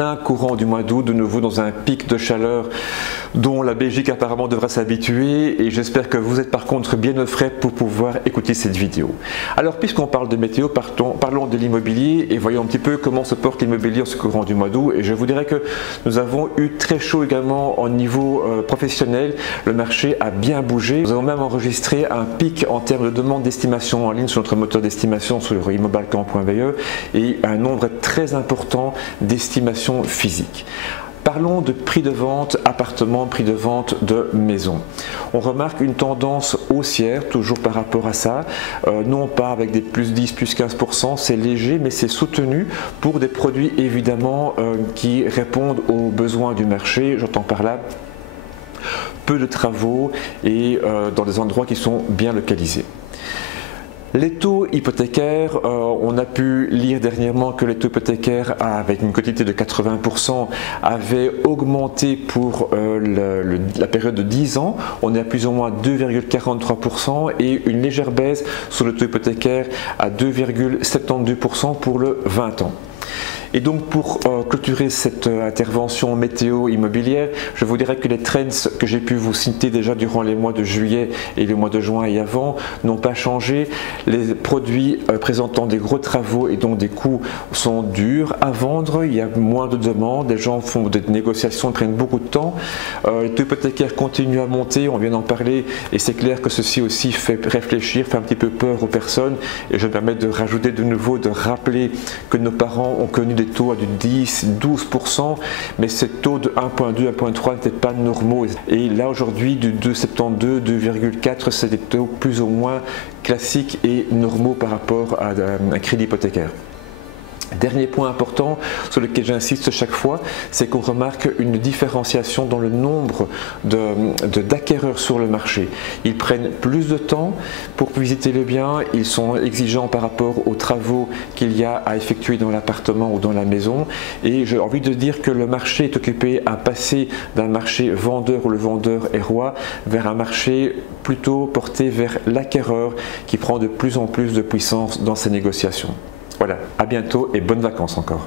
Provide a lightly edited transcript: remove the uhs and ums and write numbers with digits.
plein courant du mois d'août, de nouveau dans un pic de chaleur dont la Belgique apparemment devra s'habituer, et j'espère que vous êtes par contre bien au frais pour pouvoir écouter cette vidéo. Alors puisqu'on parle de météo, parlons de l'immobilier et voyons un petit peu comment se porte l'immobilier en ce courant du mois d'août. Et je vous dirais que nous avons eu très chaud également au niveau professionnel, le marché a bien bougé. Nous avons même enregistré un pic en termes de demande d'estimation en ligne sur notre moteur d'estimation sur immobalcan.be et un nombre très important d'estimations physiques. Parlons de prix de vente appartement, prix de vente de maison. On remarque une tendance haussière toujours par rapport à ça, non pas avec des plus 10, plus 15%, c'est léger mais c'est soutenu pour des produits évidemment qui répondent aux besoins du marché, j'entends par là peu de travaux et dans des endroits qui sont bien localisés. Les taux hypothécaires, on a pu lire dernièrement que les taux hypothécaires avec une quotité de 80% avaient augmenté pour la période de 10 ans. On est à plus ou moins 2,43% et une légère baisse sur le taux hypothécaire à 2,72% pour le 20 ans. Et donc pour clôturer cette intervention météo immobilière, je vous dirais que les trends que j'ai pu vous citer déjà durant les mois de juillet et les mois de juin et avant n'ont pas changé. Les produits présentant des gros travaux et donc des coûts sont durs à vendre, il y a moins de demandes, les gens font des négociations, prennent beaucoup de temps. Les taux hypothécaires continuent à monter, on vient d'en parler et c'est clair que ceci aussi fait réfléchir, fait un petit peu peur aux personnes et je me permets de rajouter de nouveau, de rappeler que nos parents ont connu des taux à du 10-12%, mais ces taux de 1.2, 1.3 n'étaient pas normaux. Et là aujourd'hui, du 2,72, 2,4, c'est des taux plus ou moins classiques et normaux par rapport à un crédit hypothécaire. Dernier point important sur lequel j'insiste chaque fois, c'est qu'on remarque une différenciation dans le nombre d'acquéreurs sur le marché. Ils prennent plus de temps pour visiter le bien, ils sont exigeants par rapport aux travaux qu'il y a à effectuer dans l'appartement ou dans la maison. Et j'ai envie de dire que le marché est occupé à passer d'un marché vendeur où le vendeur est roi vers un marché plutôt porté vers l'acquéreur qui prend de plus en plus de puissance dans ses négociations. Voilà, à bientôt et bonnes vacances encore.